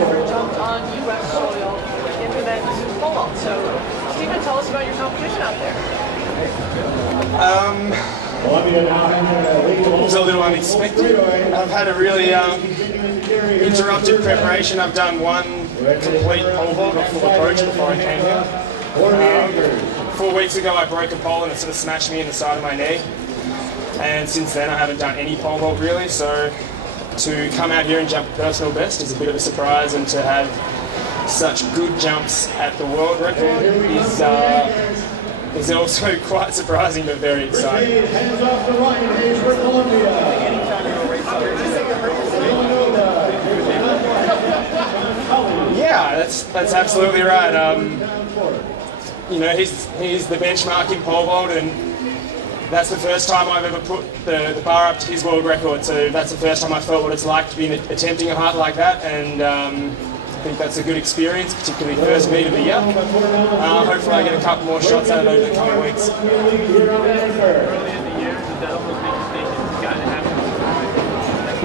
ever jumped on US soil into that pole vault. So, Stephen, tell us about your competition out there. It was a little unexpected. I've had a really interrupted preparation. I've done one complete pole vault or full approach before I came here. 4 weeks ago I broke a pole and it sort of smashed me in the side of my knee. And since then I haven't done any pole vault really, so to come out here and jump personal best is a bit of a surprise, and to have such good jumps at the world record is also quite surprising but very exciting. Yeah, that's absolutely right. You know, he's the benchmark in pole vault, and that's the first time I've ever put the bar up to his world record. So that's the first time I felt what it's like to be attempting a height like that, and I think that's a good experience, particularly first meet of the year. Hopefully I get a couple more shots out of it over the coming weeks.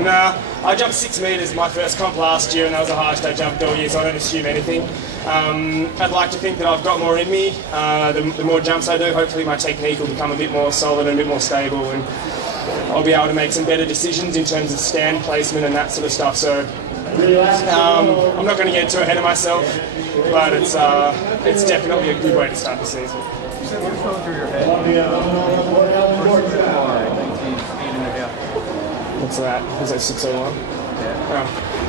Nah, I jumped 6 metres my first comp last year, and that was the highest I jumped all year, so I don't assume anything. I'd like to think that I've got more in me. The more jumps I do, hopefully my technique will become a bit more solid and a bit more stable, and I'll be able to make some better decisions in terms of stand placement and that sort of stuff. So I'm not going to get too ahead of myself, but it's definitely a good way to start the season. What's that? Was that 601?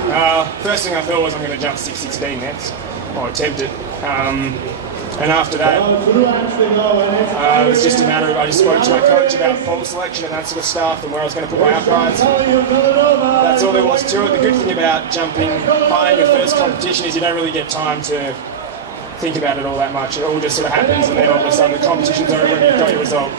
Yeah. First thing I thought was I'm going to jump 616 next, or attempt it. And after that, it was just a matter of, I just spoke to my coach about pole selection and that sort of stuff, and where I was going to put my uprights. That's all there was to it. The good thing about jumping high in your first competition is you don't really get time to think about it all that much. It all just sort of happens, and then all of a sudden the competition's over and you've got your result.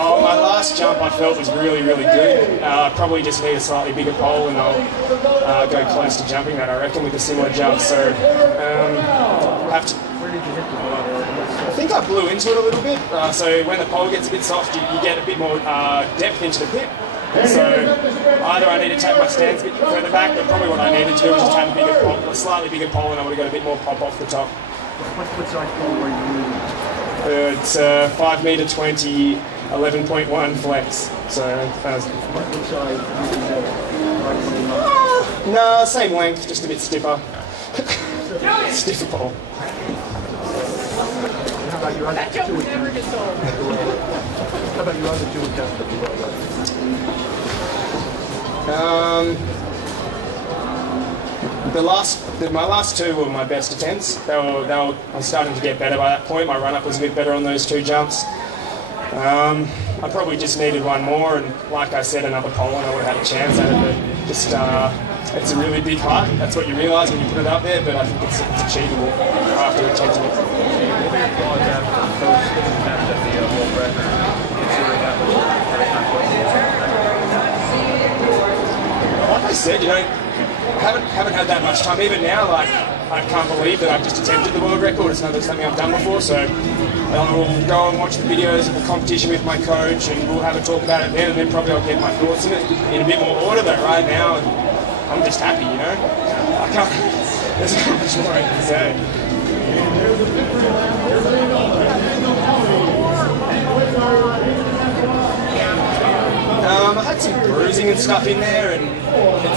Oh, my last jump I felt was really, really good. I probably just need a slightly bigger pole, and I'll go close to jumping that, I reckon, with a similar jump. So have to. Where did you hit the ball? I think I blew into it a little bit. So when the pole gets a bit soft, you get a bit more depth into the pit. So either I need to take my stance a bit further back, but probably what I needed to do was just have a slightly bigger pole, and I would have got a bit more pop off the top. What size pole were you using? It's 5 meter 20, 11.1 flex. So what size? No, same length, just a bit stiffer. Stiffer pole. How about your other That jump never gets old. How about your other 2 attempts that you my last 2 were my best attempts. I was starting to get better by that point. My run-up was a bit better on those 2 jumps. I probably just needed one more, and like I said, another pole, and I would have had a chance at it. But just, it's a really big height. That's what you realise when you put it up there, but I think it's achievable after attempting it. Like I said, you know, I haven't had that much time. Even now, like, I can't believe that I've just attempted the world record. It's not something I've done before, so I will go and watch the videos of the competition with my coach, and we'll have a talk about it then, and then probably I'll get my thoughts in it in a bit more order. But right now, I'm just happy, you know. I can't. There's not much more I can say. I had some bruising and stuff in there, and it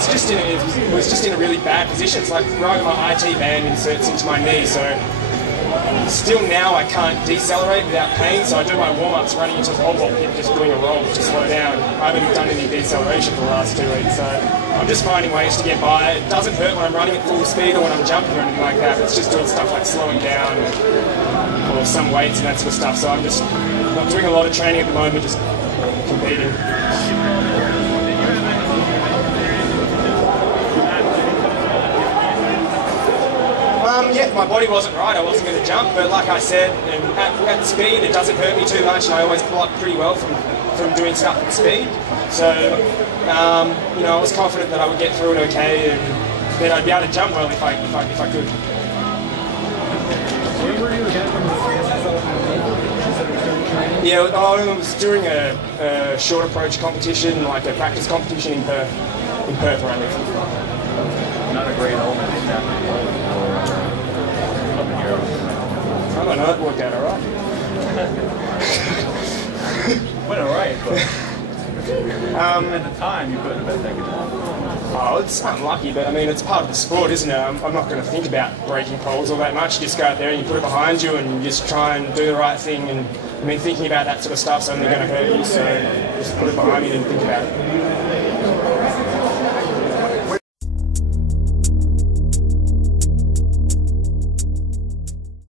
was just in a really bad position. It's like right where my IT band inserts into my knee, so still now I can't decelerate without pain, so I do my warm-ups running into a pole vault pit, just doing a roll to slow down. I haven't done any deceleration for the last 2 weeks, so I'm just finding ways to get by. It doesn't hurt when I'm running at full speed or when I'm jumping or anything like that. It's just doing stuff like slowing down or some weights and that sort of stuff, so I'm just not doing a lot of training at the moment, just competing. Yeah, my body wasn't right, I wasn't going to jump, but like I said, at speed it doesn't hurt me too much, and I always block pretty well from doing stuff at speed. So, you know, I was confident that I would get through it okay, and that I'd be able to jump well if I could. Where were you again from the Yeah, it was during a short approach competition, like a practice competition in Perth, where I live. Not a great omen this afternoon for up in Europe. I don't know, it worked out alright. Went alright, but at the time you couldn't have been thinking that. Oh, it's unlucky, but I mean, it's part of the sport, isn't it? I'm not going to think about breaking poles all that much. You just go out there and you put it behind you and you just try and do the right thing. And I mean, thinking about that sort of stuff's only going to hurt you, so just put it behind you and think about it.